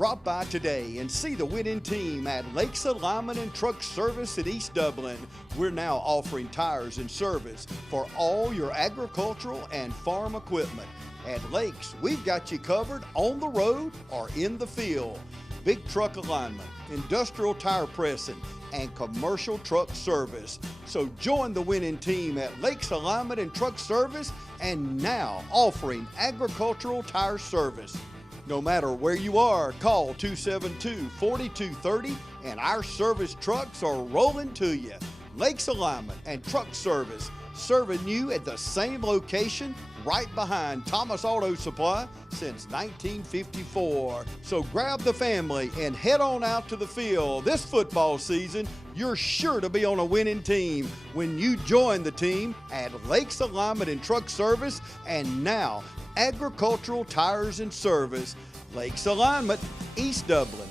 Drop by today and see the winning team at Lakes Alignment and Truck Service in East Dublin. We're now offering tires and service for all your agricultural and farm equipment. At Lakes, we've got you covered on the road or in the field. Big truck alignment, industrial tire pressing, and commercial truck service. So join the winning team at Lakes Alignment and Truck Service, and now offering agricultural tire service. No matter where you are, call 272-4230 and our service trucks are rolling to you. Lakes Alignment and Truck Service, serving you at the same location right behind Thomas Auto Supply since 1954. So grab the family and head on out to the field. This football season, you're sure to be on a winning team when you join the team at Lakes Alignment and Truck Service, and now agricultural tires and service. Lakes Alignment, East Dublin.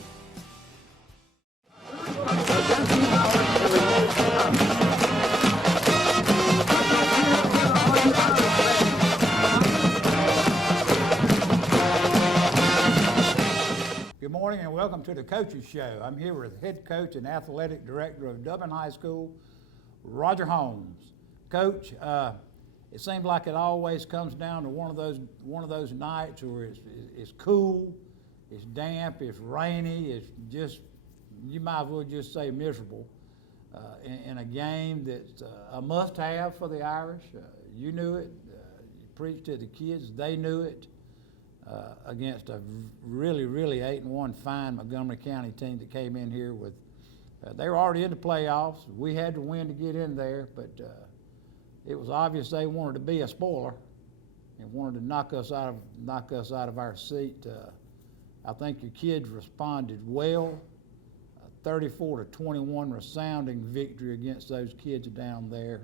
Good morning and welcome to the Coaches Show. I'm here with head coach and athletic director of Dublin High School, Roger Holmes. Coach, it seems like it always comes down to one of those nights where it's cool, it's damp, it's rainy, it's just, you might as well just say miserable. In a game that's a must-have for the Irish. You knew it. You preached to the kids. They knew it. Against a really 8-1 fine Montgomery County team that came in here with, they were already in the playoffs. We had to win to get in there, but it was obvious they wanted to be a spoiler and wanted to knock us out of our seat. I think your kids responded well. 34-21 resounding victory against those kids down there.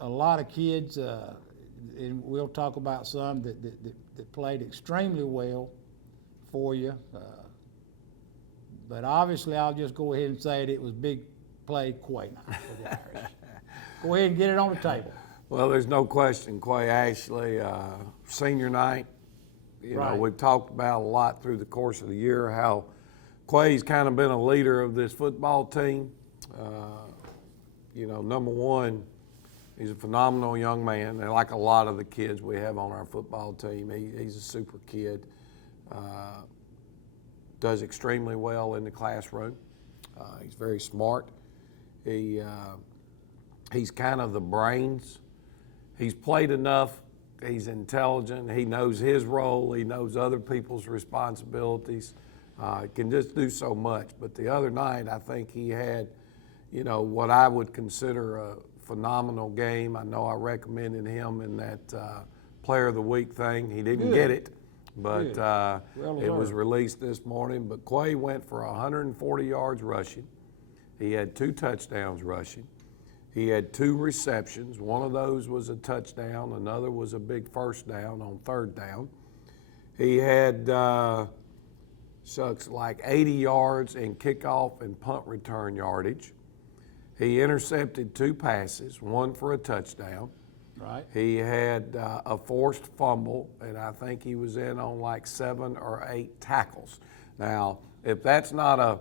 A lot of kids, and we'll talk about some that played extremely well for you. But obviously, I'll just go ahead and say it was big play Quay night for the Irish. Go ahead and get it on the table. Well, there's no question, Quay Ashley, senior night. You know, we've talked about a lot through the course of the year how Quay's kind of been a leader of this football team. You know, number one, he's a phenomenal young man, and like a lot of the kids we have on our football team, he's a super kid. Does extremely well in the classroom. He's very smart. He's kind of the brains. He's played enough. He's intelligent. He knows his role. He knows other people's responsibilities. Can just do so much. But the other night, I think he had, you know, what I would consider a phenomenal game. I know I recommended him in that Player of the Week thing. He didn't get it, but it was released this morning. But Quay went for 140 yards rushing. He had 2 touchdowns rushing. He had 2 receptions. One of those was a touchdown. Another was a big first down on 3rd down. He had like 80 yards in kickoff and punt return yardage. He intercepted 2 passes, 1 for a touchdown. Right. He had a forced fumble, and I think he was in on like 7 or 8 tackles. Now, if that's not a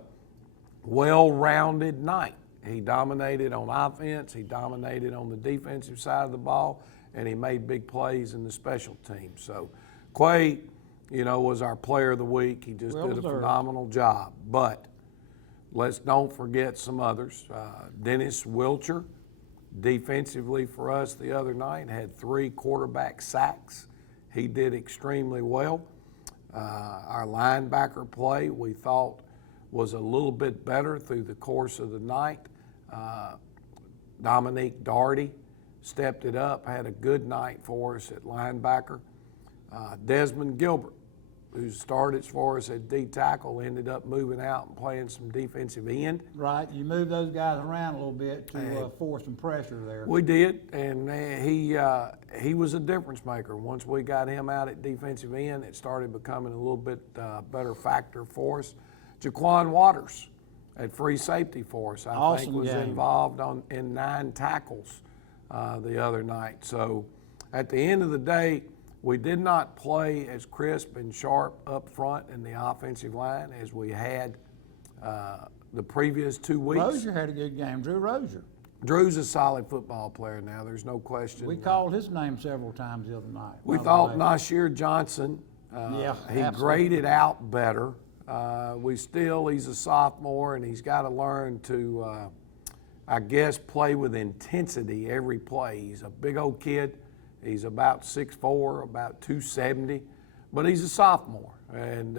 well-rounded night, he dominated on offense, he dominated on the defensive side of the ball, and he made big plays in the special teams. So Quay, you know, was our Player of the Week. He just did a phenomenal job. But let's don't forget some others. Dennis Wilcher, defensively for us the other night, had 3 quarterback sacks. He did extremely well. Our linebacker play, we thought, was a little bit better through the course of the night. Dominique Doherty stepped it up, had a good night for us at linebacker. Desmond Gilbert, who started for us at D-tackle, ended up moving out and playing some defensive end. Right, you moved those guys around a little bit to force some pressure there. We did, and he was a difference maker. Once we got him out at defensive end, it started becoming a little bit better factor for us. Jaquan Waters at free safety for us, I think was involved in 9 tackles the other night. So at the end of the day, We did not play as crisp and sharp up front in the offensive line as we had the previous 2 weeks. Rozier had a good game, Drew Rozier. Drew's a solid football player now, there's no question. We called his name several times the other night. We thought Nasir Johnson, Yeah, he absolutely. graded out better. He's a sophomore, and he's got to learn to, I guess, play with intensity every play. He's a big old kid. He's about 6'4", about 270, but he's a sophomore. And,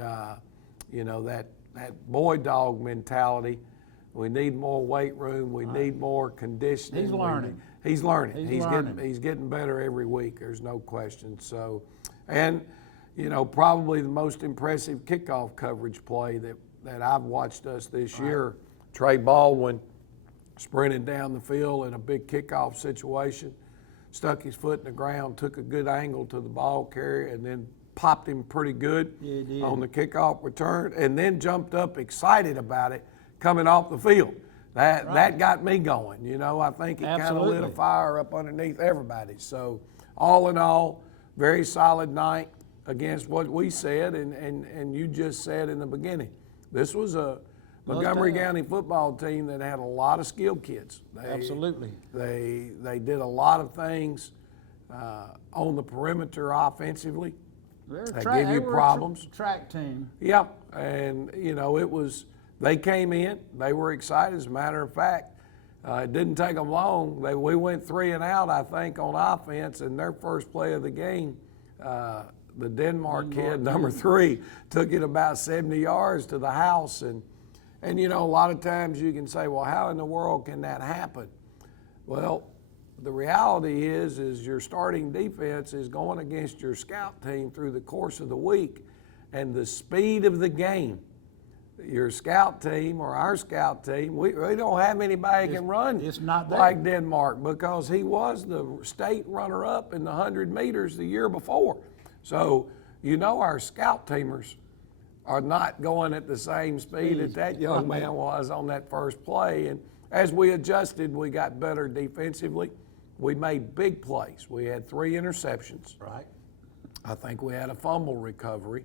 that boy dog mentality, we need more weight room, we need more conditioning. He's learning. He's learning. learning. He's getting better every week, there's no question. So, and, probably the most impressive kickoff coverage play that I've watched us this year, Trey Baldwin sprinted down the field in a big kickoff situation, stuck his foot in the ground, took a good angle to the ball carrier, and then popped him pretty good on the kickoff return, and then jumped up excited about it coming off the field. That got me going. I think it kind of lit a fire up underneath everybody. So all in all, very solid night against what we said and you just said in the beginning. This was a Montgomery County football team that had a lot of skilled kids. Absolutely. They did a lot of things on the perimeter offensively. They give you problems. Track team. Yeah, and they came in, they were excited. As a matter of fact, it didn't take them long. We went 3 and out, I think, on offense, and their first play of the game, the Denmark kid, number 3, took it about 70 yards to the house. And a lot of times you can say, well, how in the world can that happen? Well, the reality is your starting defense is going against your scout team through the course of the week, and the speed of the game, your scout team or our scout team, we don't have anybody can run it's not there. like Denmark, because he was the state runner-up in the 100 meters the year before. So, our scout teamers are not going at the same speed that young man was on that first play. And as we adjusted, we got better defensively. We made big plays. We had 3 interceptions. Right. I think we had a fumble recovery.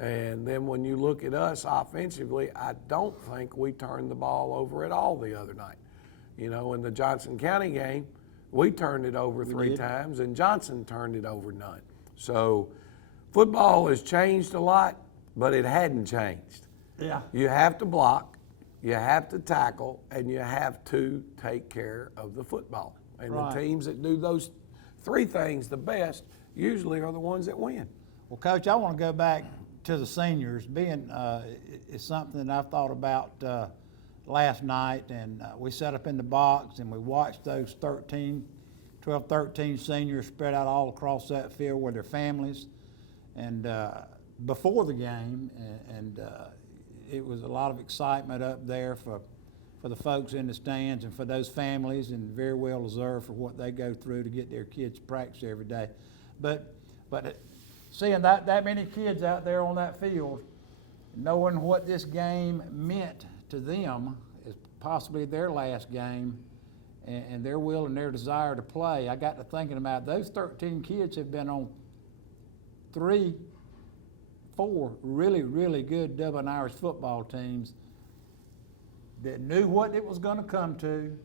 And then when you look at us offensively, I don't think we turned the ball over at all the other night. In the Johnson County game, we turned it over 3 times, and Johnson turned it over none. So football has changed a lot, but it hadn't changed. Yeah. You have to block, you have to tackle, and you have to take care of the football. And the teams that do those 3 things the best usually are the ones that win. Well, Coach, I want to go back to the seniors. It's something that I've thought about last night, and we sat up in the box and we watched those 12, 13 seniors spread out all across that field with their families, and before the game, and it was a lot of excitement up there for the folks in the stands and for those families, and very well deserved for what they go through to get their kids to practice every day. But seeing that many kids out there on that field, knowing what this game meant to them, is possibly their last game, and their will and their desire to play, I got to thinking about those 13 kids have been on 3, 4 really, really good Dublin Irish football teams that knew what it was going to come to.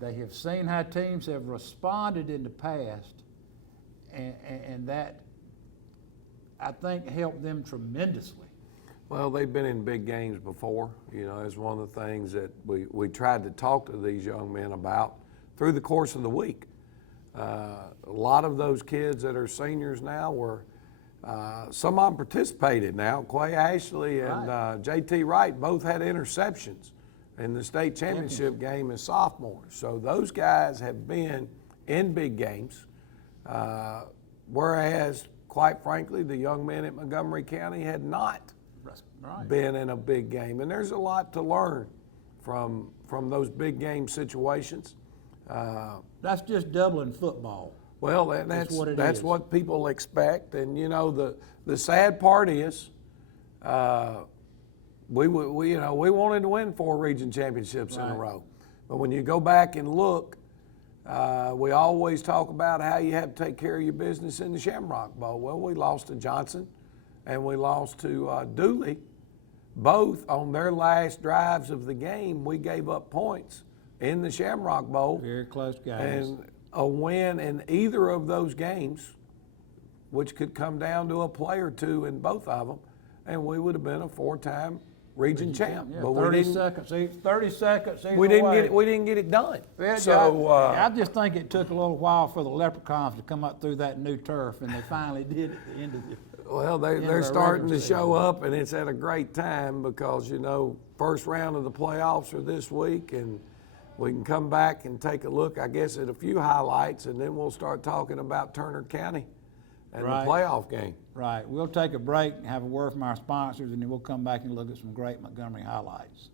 They have seen how teams have responded in the past, and that, I think, helped them tremendously. Well, they've been in big games before. It's one of the things that we tried to talk to these young men about through the course of the week. A lot of those kids that are seniors now were, some of them participated now. Quay Ashley and JT Wright both had interceptions in the state championship game as sophomores. So those guys have been in big games, whereas, quite frankly, the young men at Montgomery County had not been in a big game. And there's a lot to learn from those big game situations. That's just Dublin football. Well, that's what people expect. And the sad part is, we wanted to win 4 region championships in a row. But when you go back and look, We always talk about how you have to take care of your business in the Shamrock Bowl. Well, we lost to Johnson and we lost to Dooley. Both on their last drives of the game, we gave up points in the Shamrock Bowl. Very close guys. And a win in either of those games, which could come down to a play or two in both of them, and we would have been a 4-time region champ. Yeah, but 30 seconds each. 30 seconds either we didn't way. get it. We didn't get it done. Well, So I just think it took a little while for the Leprechauns to come up through that new turf, and they finally did at the end of the. well, they're starting to show up, and it's at a great time because first round of the playoffs are this week, and we can come back and take a look, I guess, at a few highlights, and then we'll start talking about Turner County and Right. the playoff game. Right. We'll take a break and have a word from our sponsors, and then we'll come back and look at some great Montgomery highlights.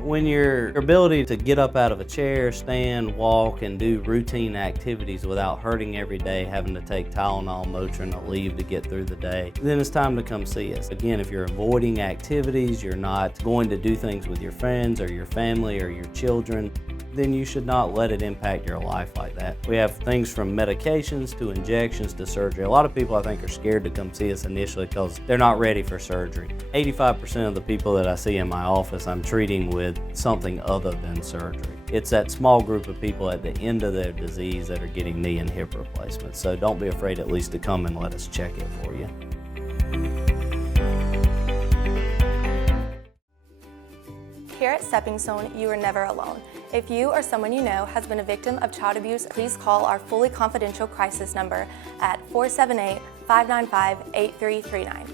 When your ability to get up out of a chair, stand, walk, and do routine activities without hurting every day, having to take Tylenol, Motrin, or leave to get through the day, then it's time to come see us. Again, if you're avoiding activities, you're not going to do things with your friends or your family or your children, then you should not let it impact your life like that. We have things from medications to injections to surgery. A lot of people, I think, are scared to come see us initially because they're not ready for surgery. 85% of the people that I see in my office, I'm treating with something other than surgery. It's that small group of people at the end of their disease that are getting knee and hip replacements. So don't be afraid at least to come and let us check it for you. Here at Stepping Stone, you are never alone. If you or someone you know has been a victim of child abuse, please call our fully confidential crisis number at 478-595-8339.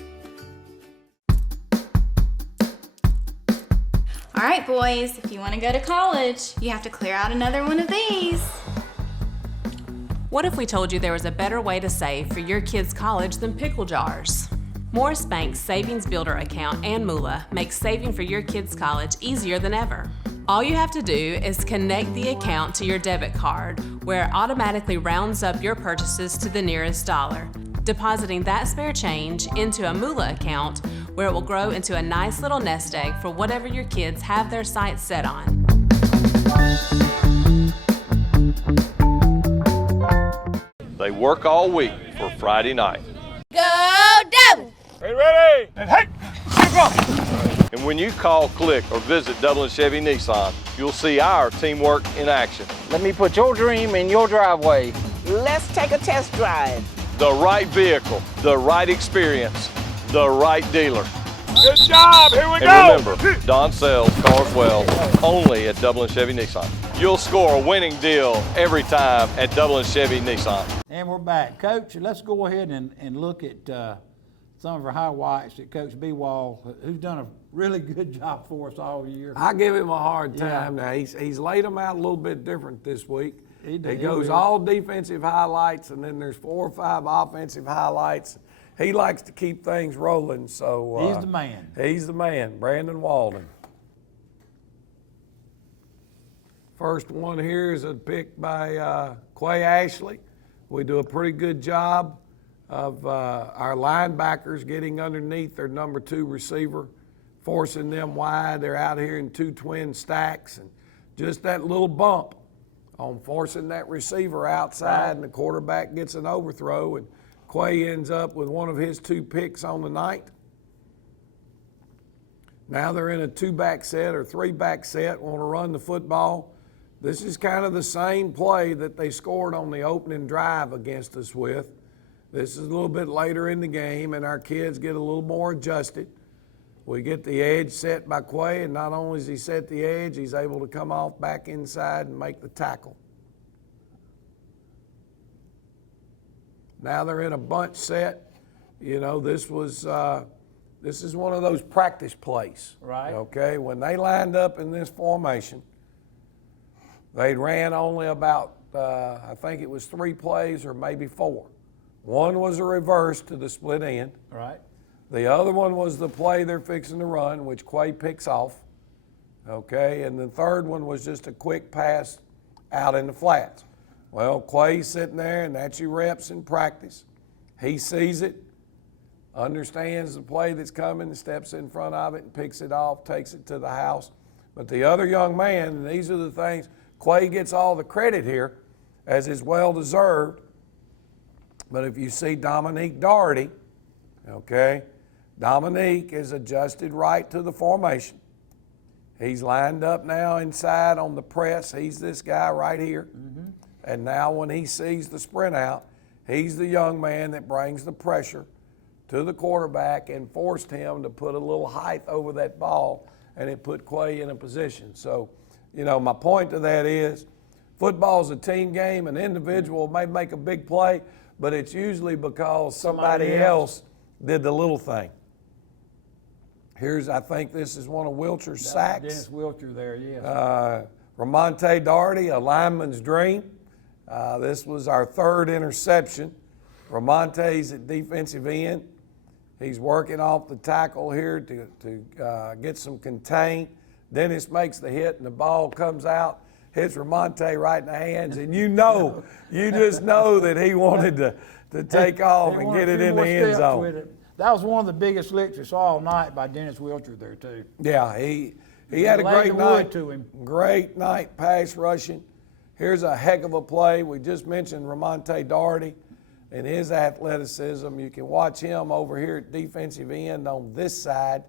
All right, boys, if you want to go to college, you have to clear out another one of these. What if we told you there was a better way to save for your kids' college than pickle jars? Morris Bank's Savings Builder account and Moolah makes saving for your kids' college easier than ever. All you have to do is connect the account to your debit card, where it automatically rounds up your purchases to the nearest dollar, depositing that spare change into a Moolah account where it will grow into a nice little nest egg for whatever your kids have their sights set on. They work all week for Friday night. Go Dublin! Ready? And hey! And when you call, click, or visit Dublin Chevy Nissan, you'll see our teamwork in action. Let me put your dream in your driveway. Let's take a test drive. The right vehicle, the right experience, the right dealer. Good job, here we go! And remember, Don sells cars well only at Dublin Chevy Nissan. You'll score a winning deal every time at Dublin Chevy Nissan. And we're back. Coach, let's go ahead and look at some of our highlights that Coach B-Wall, who's done a really good job for us all year. I give him a hard time. Yeah. Now, he's laid them out a little bit different this week. He goes will. all defensive highlights, and then there's 4 or 5 offensive highlights. He likes to keep things rolling, so He's the man. He's the man, Brandon Walden. First one here is a pick by Quay Ashley. We do a pretty good job of our linebackers getting underneath their number 2 receiver, forcing them wide. They're out here in 2 twin stacks, and just that little bump on forcing that receiver outside, and the quarterback gets an overthrow, and Quay ends up with one of his 2 picks on the night. Now they're in a 2-back set or 3-back set, want to run the football. This is kind of the same play that they scored on the opening drive against us with. This is a little bit later in the game, and our kids get a little more adjusted. We get the edge set by Quay, and not only does he set the edge, he's able to come off back inside and make the tackle. Now they're in a bunch set. You know, this is one of those practice plays. Right. Okay, when they lined up in this formation, they ran only about, I think it was 3 plays or maybe 4. One was a reverse to the split end. Right. The other one was the play they're fixing to run, which Quay picks off. Okay, and the third one was just a quick pass out in the flats. Well, Quay's sitting there, and that's your reps in practice. He sees it. understands the play that's coming, steps in front of it and picks it off, takes it to the house. But the other young man, and these are the things, Quay gets all the credit here, as is well deserved. But if you see Dominique Doherty, okay, Dominique is adjusted right to the formation. He's lined up now inside on the press. He's this guy right here. Mm-hmm. And now when he sees the sprint out, he's the young man that brings the pressure to the quarterback and forced him to put a little height over that ball, and it put Quay in a position. So, you know, my point to that is football's a team game. An individual may make a big play, but it's usually because somebody else did the little thing. I think this is one of Wilcher's sacks. Dennis Wilcher there, yes. Ramonte Doherty, a lineman's dream. This was our third interception. Ramonte's at defensive end. He's working off the tackle here to get some contain. Dennis makes the hit and the ball comes out, hits Ramonte right in the hands, and you just know that he wanted to take off and get it in the end zone. That was one of the biggest licks we saw all night by Dennis Wilcher there too. Yeah, he had a great night. To him. Great night pass rushing. Here's a heck of a play. We just mentioned Ramonte Doherty and his athleticism. You can watch him over here at defensive end on this side.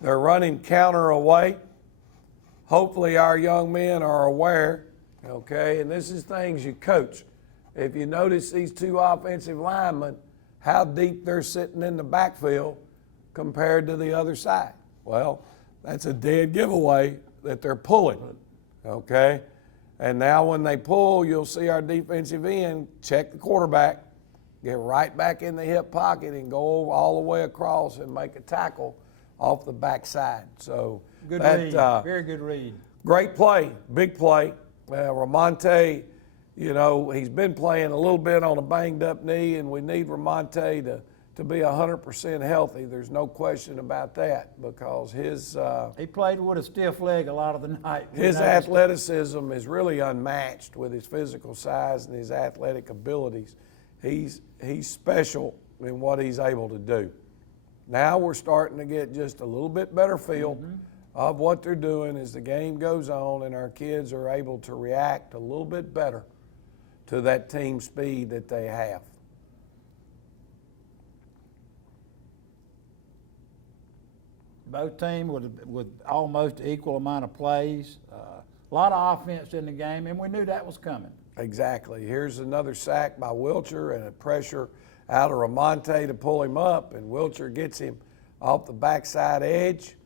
They're running counter away. Hopefully our young men are aware, okay, and this is things you coach. If you notice these two offensive linemen, how deep they're sitting in the backfield compared to the other side. Well, that's a dead giveaway that they're pulling, okay? And now when they pull, you'll see our defensive end check the quarterback, get right back in the hip pocket and go all the way across and make a tackle off the backside. So good read, very good read. Great play, big play. Ramonte, you know, he's been playing a little bit on a banged up knee, and we need Ramonte to be 100% healthy. There's no question about that, because his he played with a stiff leg a lot of the night. His athleticism is really unmatched with his physical size and his athletic abilities. He's special in what he's able to do. Now we're starting to get just a little bit better feel of what they're doing as the game goes on, and our kids are able to react a little bit better to that team speed that they have. Both teams with almost equal amount of plays. A lot of offense in the game, and we knew that was coming. Exactly. Here's another sack by Wilcher and a pressure out of Ramonte to pull him up, and Wilcher gets him off the backside edge.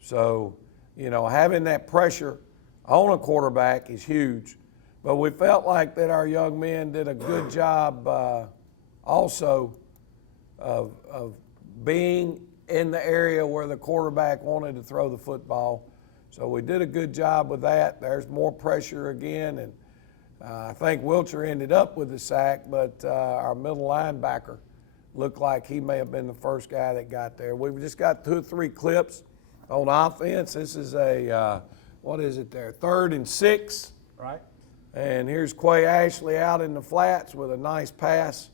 So, you know, having that pressure on a quarterback is huge. But we felt like that our young men did a good job also of being in the area where the quarterback wanted to throw the football. So we did a good job with that. There's more pressure again, and I think Wilcher ended up with the sack, but our middle linebacker looked like he may have been the first guy that got there. We've just got 2 or 3 clips on offense. This is a, what is it there, 3rd and 6. Right. And here's Quay Ashley out in the flats with a nice pass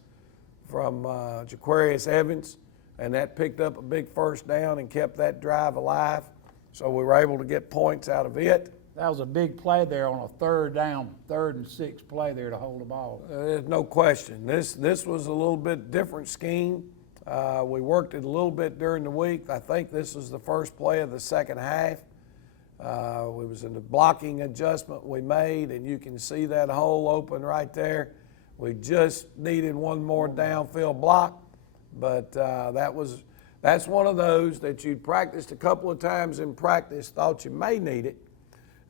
from Jaquarius Evans, and that picked up a big first down and kept that drive alive. So we were able to get points out of it. That was a big play there on a 3rd down, 3rd and 6 play there to hold the ball. There's no question. This was a little bit different scheme. We worked it a little bit during the week. I think this was the first play of the second half. It was in the blocking adjustment we made, and you can see that hole open right there. We just needed one more downfield block, but that's one of those that you practiced a couple of times in practice, thought you may need it.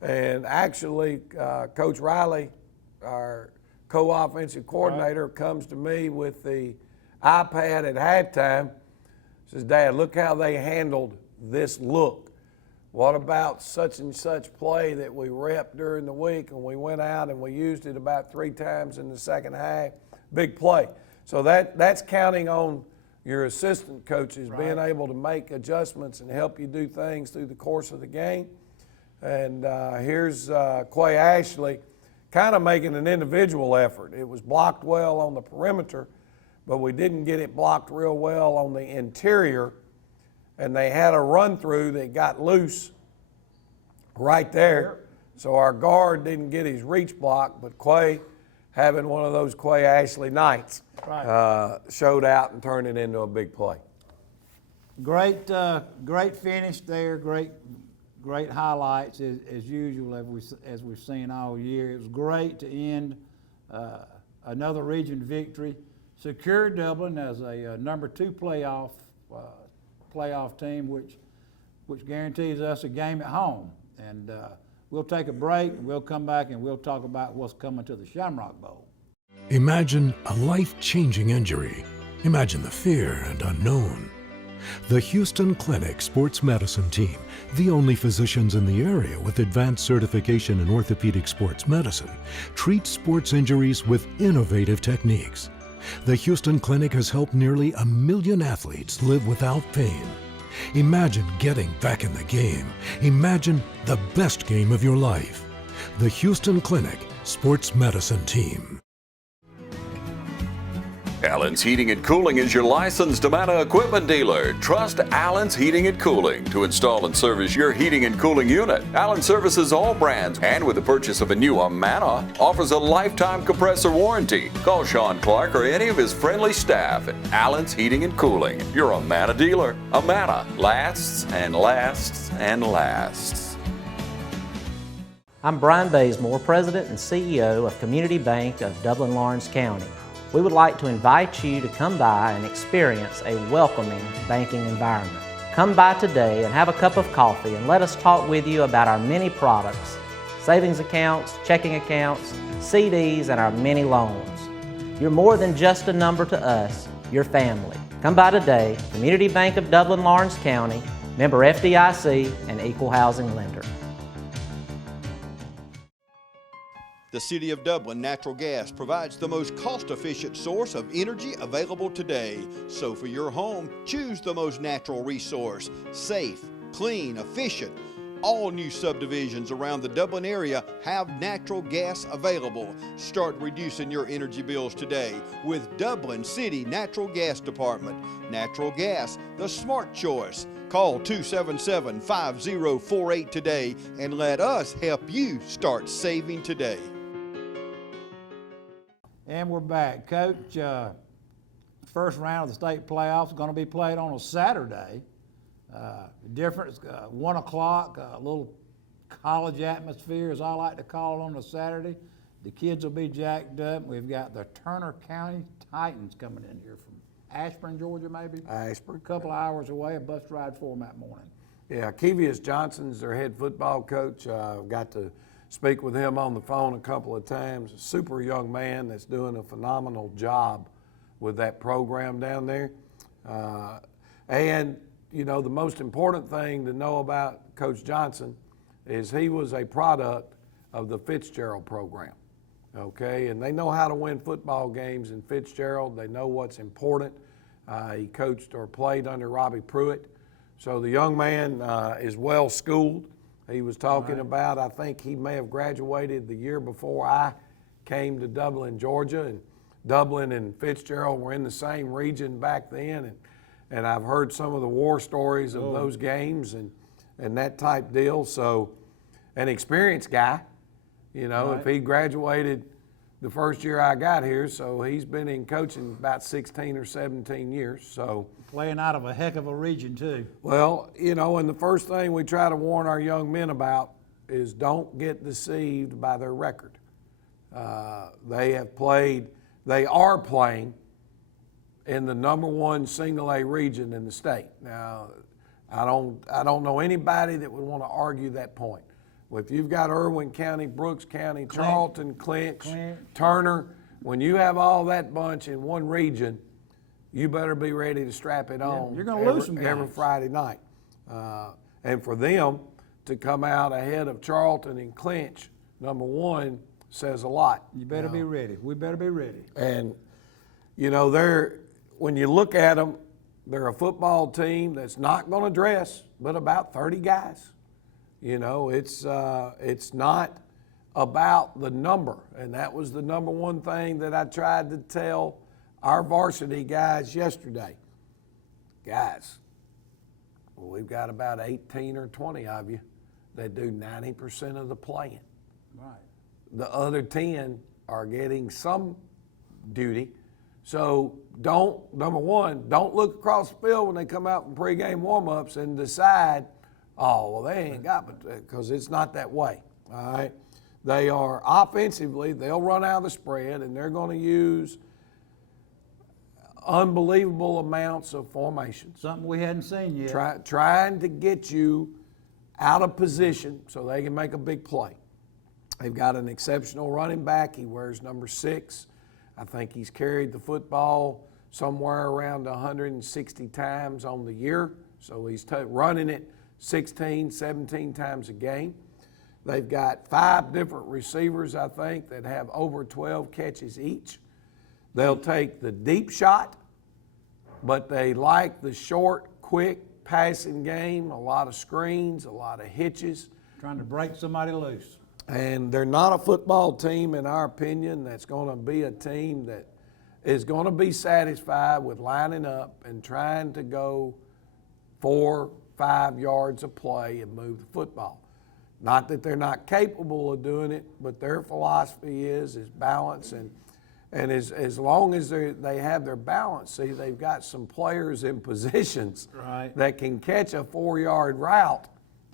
And actually, Coach Riley, our co-offensive coordinator, comes to me with the iPad at halftime, says, "Dad, look how they handled this look. What about such and such play that we repped during the week, and we went out and we used it about 3 times in the second half? Big play." So that's counting on your assistant coaches being able to make adjustments and help you do things through the course of the game. And here's Quay Ashley kind of making an individual effort. It was blocked well on the perimeter, but we didn't get it blocked real well on the interior, and they had a run through that got loose right there. So our guard didn't get his reach blocked, but Quay, having one of those Quay Ashley nights, showed out and turned it into a big play. Great finish there. Great highlights as usual, as we've seen all year. It was great to end another region victory, secure Dublin as a number 2 playoff team, which guarantees us a game at home. And we'll take a break, and we'll come back and we'll talk about what's coming to the Shamrock Bowl. Imagine a life-changing injury. Imagine the fear and unknown. The Houston Clinic Sports Medicine Team, the only physicians in the area with advanced certification in orthopedic sports medicine, treats sports injuries with innovative techniques. The Houston Clinic has helped nearly 1 million athletes live without pain. Imagine getting back in the game. Imagine the best game of your life. The Houston Clinic Sports Medicine Team. Allen's Heating and Cooling is your licensed Amana equipment dealer. Trust Allen's Heating and Cooling to install and service your heating and cooling unit. Allen services all brands, and with the purchase of a new Amana, offers a lifetime compressor warranty. Call Sean Clark or any of his friendly staff at Allen's Heating and Cooling, your Amana dealer. Amana lasts and lasts and lasts. I'm Brian Bazemore, President and CEO of Community Bank of Dublin-Lawrence County. We would like to invite you to come by and experience a welcoming banking environment. Come by today and have a cup of coffee and let us talk with you about our many products, savings accounts, checking accounts, CDs, and our many loans. You're more than just a number to us, you're family. Come by today, Community Bank of Dublin-Lawrence County, member FDIC, and equal housing lender. The City of Dublin Natural Gas provides the most cost-efficient source of energy available today. So for your home, choose the most natural resource. Safe, clean, efficient. All new subdivisions around the Dublin area have natural gas available. Start reducing your energy bills today with Dublin City Natural Gas Department. Natural gas, the smart choice. Call 277-5048 today and let us help you start saving today. And we're back. Coach, first round of the state playoffs is going to be played on a Saturday. Difference, 1 o'clock, a little college atmosphere, as I like to call it, on a Saturday. The kids will be jacked up. We've got the Turner County Titans coming in here from Ashburn, Georgia, maybe? Ashburn. A couple of hours away, a bus ride for them that morning. Yeah, Kevius Johnson's their head football coach. Got to speak with him on the phone a couple of times. A super young man that's doing a phenomenal job with that program down there. And, you know, the most important thing to know about Coach Johnson is he was a product of the Fitzgerald program, okay? And they know how to win football games in Fitzgerald. They know what's important. He coached or played under Robbie Pruitt. So the young man is well schooled. He was talking about, I think he may have graduated the year before I came to Dublin, Georgia, and Dublin and Fitzgerald were in the same region back then, and I've heard some of the war stories of those games and that type deal. So an experienced guy, you know, if he graduated the first year I got here, so he's been in coaching about 16 or 17 years. So playing out of a heck of a region too. Well, you know, and the first thing we try to warn our young men about is don't get deceived by their record. They are playing in the #1 single A region in the state. Now, I don't know anybody that would want to argue that point. Well, if you've got Irwin County, Brooks County, Charlton, Clinch, Turner, when you have all that bunch in one region, you better be ready to strap it on. You're going to lose some every Friday night. And for them to come out ahead of Charlton and Clinch, #1, says a lot. You better be ready. We better be ready. And, you know, when you look at them, they're a football team that's not going to dress but about 30 guys. You know, it's not about the number. And that was the #1 thing that I tried to tell our varsity guys yesterday, guys, we've got about 18 or 20 of you that do 90% of the playing. Right. The other 10 are getting some duty. So number one, don't look across the field when they come out in pregame warm-ups and decide, oh, well, they ain't got, because it's not that way, all right? They are offensively, they'll run out of the spread, and they're going to use unbelievable amounts of formation. Something we hadn't seen yet. Trying to get you out of position so they can make a big play. They've got an exceptional running back. He wears number 6. I think he's carried the football somewhere around 160 times on the year. So he's running it 16, 17 times a game. They've got 5 different receivers, I think, that have over 12 catches each. They'll take the deep shot, but they like the short, quick passing game, a lot of screens, a lot of hitches. Trying to break somebody loose. And they're not a football team, in our opinion, that's going to be a team that is going to be satisfied with lining up and trying to go 4, 5 yards of play and move the football. Not that they're not capable of doing it, but their philosophy is balance. And as long as they have their balance, see, they've got some players in positions that can catch a 4-yard route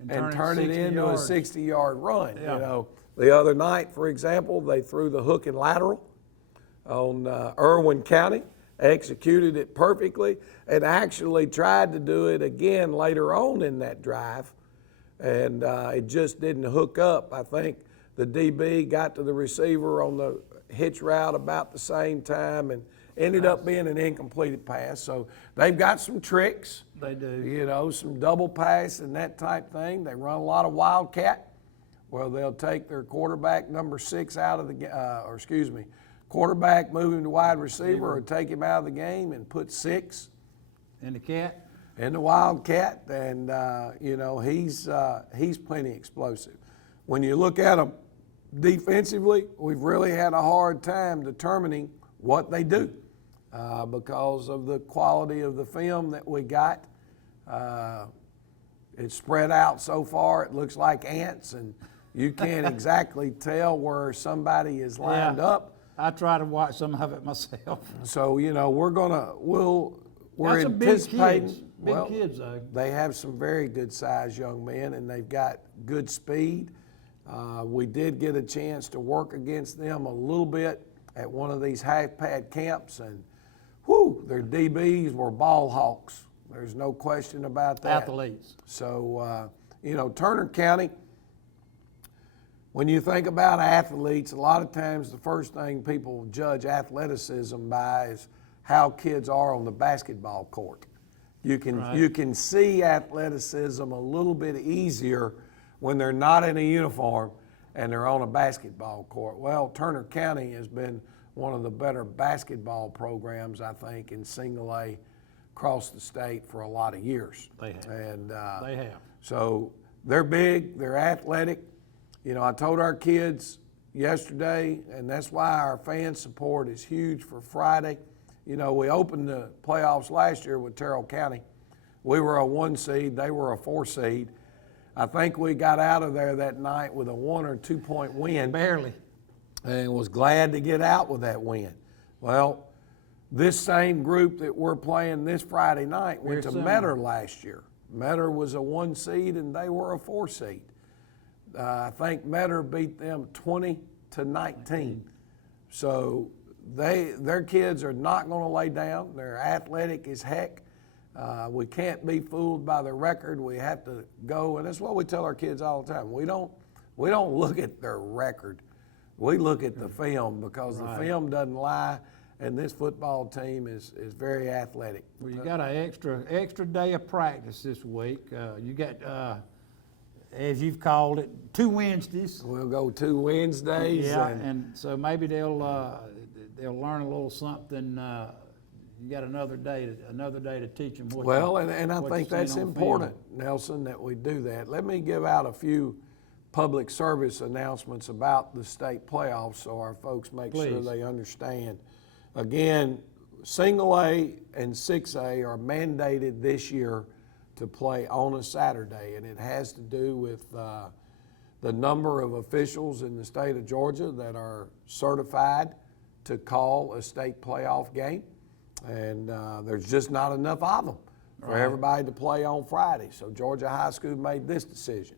and turn it into a 60-yard run. Yeah. You know, the other night, for example, they threw the hook and lateral on Irwin County, executed it perfectly, and actually tried to do it again later on in that drive, and it just didn't hook up. I think the DB got to the receiver on the hitch route about the same time and ended up being an incompleted pass. So they've got some tricks. They do. You know, some double pass and that type thing. They run a lot of wildcat, where they'll take their quarterback number 6 out of the quarterback move him to wide receiver or take him out of the game and put 6 in the cat. In the wildcat, and you know, he's plenty explosive. When you look at him defensively, we've really had a hard time determining what they do because of the quality of the film that we got. It's spread out so far, it looks like ants, and you can't exactly tell where somebody is lined up. I try to watch some of it myself. So, you know, we're That's anticipating. Big kids, though. They have some very good-sized young men, and they've got good speed. We did get a chance to work against them a little bit at one of these half-pad camps, and their DBs were ball hawks. There's no question about that. Athletes. So, you know, Turner County, when you think about athletes, a lot of times the first thing people judge athleticism by is how kids are on the basketball court. You can see athleticism a little bit easier when they're not in a uniform and they're on a basketball court. Well, Turner County has been one of the better basketball programs, I think, in single A across the state for a lot of years. They have. And they have. So they're big, they're athletic. You know, I told our kids yesterday, and that's why our fan support is huge for Friday. You know, we opened the playoffs last year with Terrell County. We were a 1 seed, they were a 4 seed. I think we got out of there that night with a 1 or 2 point win. Barely. And was glad to get out with that win. Well, this same group that we're playing this Friday night went to Metter last year. Metter was a 1 seed and they were a 4 seed. I think Metter beat them 20-19. So their kids are not going to lay down. They're athletic as heck. We can't be fooled by the record. We have to go, and that's what we tell our kids all the time. We don't look at their record. We look at the film because the film doesn't lie, and this football team is very athletic. Well, you got an extra day of practice this week. You got, as you've called it, 2 Wednesdays. We'll go 2 Wednesdays. Yeah, and so maybe they'll learn a little something. You got another day to teach them what. Well, and I think that's important, Nelson, that we do that. Let me give out a few public service announcements about the state playoffs so our folks make sure they understand. Again, Single A and 6A are mandated this year to play on a Saturday, and it has to do with the number of officials in the state of Georgia that are certified to call a state playoff game, and there's just not enough of them for everybody to play on Friday. So Georgia High School made this decision.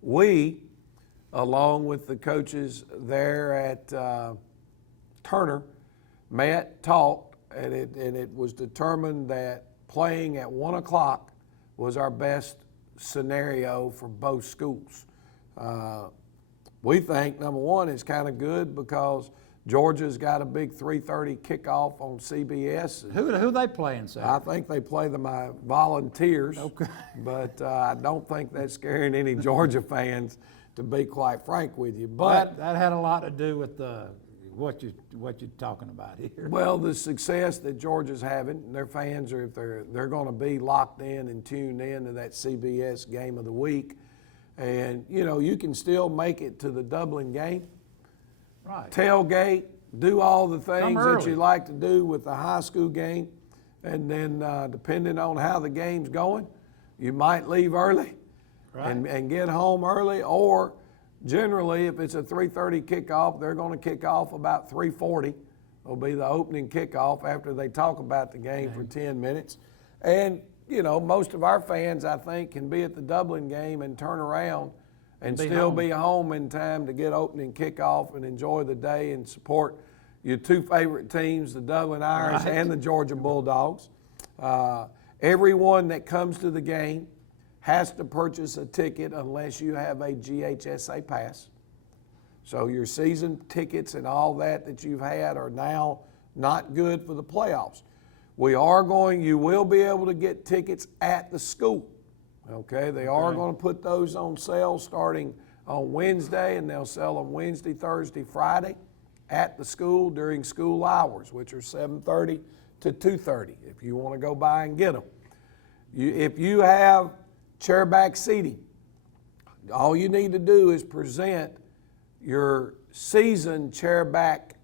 We, along with the coaches there at Turner, met, talked, and it was determined that playing at 1 o'clock was our best scenario for both schools. We think, number one, it's kind of good because Georgia's got a big 3:30 kickoff on CBS. Who they playing, Saturday? I think they play my Volunteers, okay. But I don't think that's scaring any Georgia fans, to be quite frank with you. But that had a lot to do with what you're talking about here. Well, the success that Georgia's having, their fans are, if they're going to be locked in and tuned in to that CBS game of the week, and you know you can still make it to the Dublin game. Right. Tailgate, do all the things that you like to do with the high school game, and then depending on how the game's going, you might leave early and get home early, or generally if it's a 3:30 kickoff, they're going to kick off about 3:40. It'll be the opening kickoff after they talk about the game for 10 minutes. And, you know, most of our fans, I think, can be at the Dublin game and turn around and still be home in time to get opening kickoff and enjoy the day and support your two favorite teams, the Dublin Irish and the Georgia Bulldogs. Everyone that comes to the game has to purchase a ticket unless you have a GHSA pass. So your season tickets and all that you've had are now not good for the playoffs. You will be able to get tickets at the school. Okay, they are going to put those on sale starting on Wednesday, and they'll sell them Wednesday, Thursday, Friday at the school during school hours, which are 7:30 to 2:30 if you want to go by and get them. If you have chairback seating, all you need to do is present your season chairback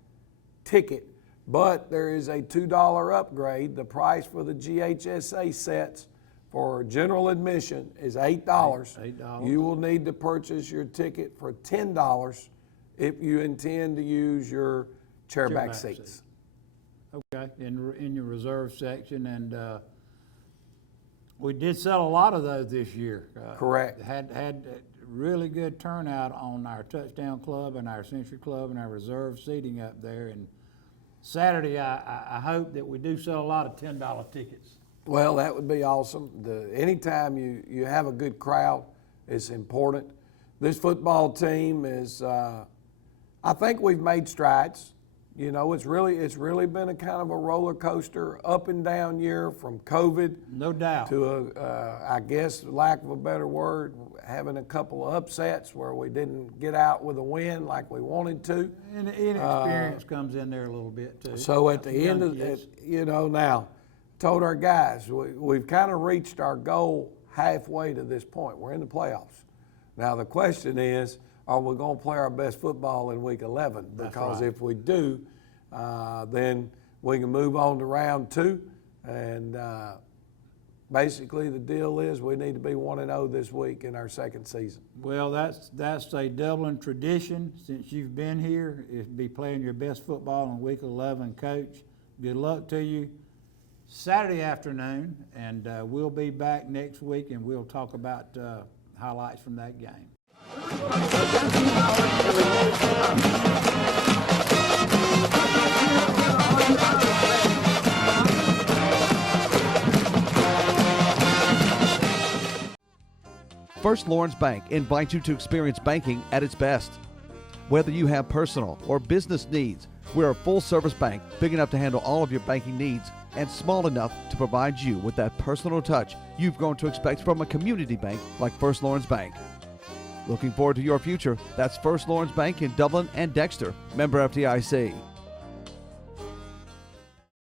ticket, but there is a $2 upgrade. The price for the GHSA sets for general admission is $8. $8. You will need to purchase your ticket for $10 if you intend to use your chairback seats. Okay, in your reserve section, and we did sell a lot of those this year. Correct. Had really good turnout on our touchdown club and our century club and our reserve seating up there. And Saturday, I hope that we do sell a lot of $10 tickets. Well, that would be awesome. Anytime you have a good crowd, it's important. This football team is, I think we've made strides. You know, it's really been a kind of a roller coaster, up and down year from COVID. No doubt. To I guess, lack of a better word, having a couple of upsets where we didn't get out with a win like we wanted to. And inexperience comes in there a little bit too. So at the end of it, you know, now, told our guys, we've kind of reached our goal halfway to this point. We're in the playoffs. Now the question is, are we going to play our best football in week 11? Because if we do, then we can move on to round 2. And basically the deal is we need to be 1-0 this week in our second season. Well, that's a Dublin tradition since you've been here, is be playing your best football in week 11, Coach. Good luck to you. Saturday afternoon, and we'll be back next week, and we'll talk about highlights from that game. First Lawrence Bank invites you to experience banking at its best. Whether you have personal or business needs, we're a full-service bank big enough to handle all of your banking needs and small enough to provide you with that personal touch you've grown to expect from a community bank like First Lawrence Bank. Looking forward to your future? That's First Lawrence Bank in Dublin and Dexter, member FDIC.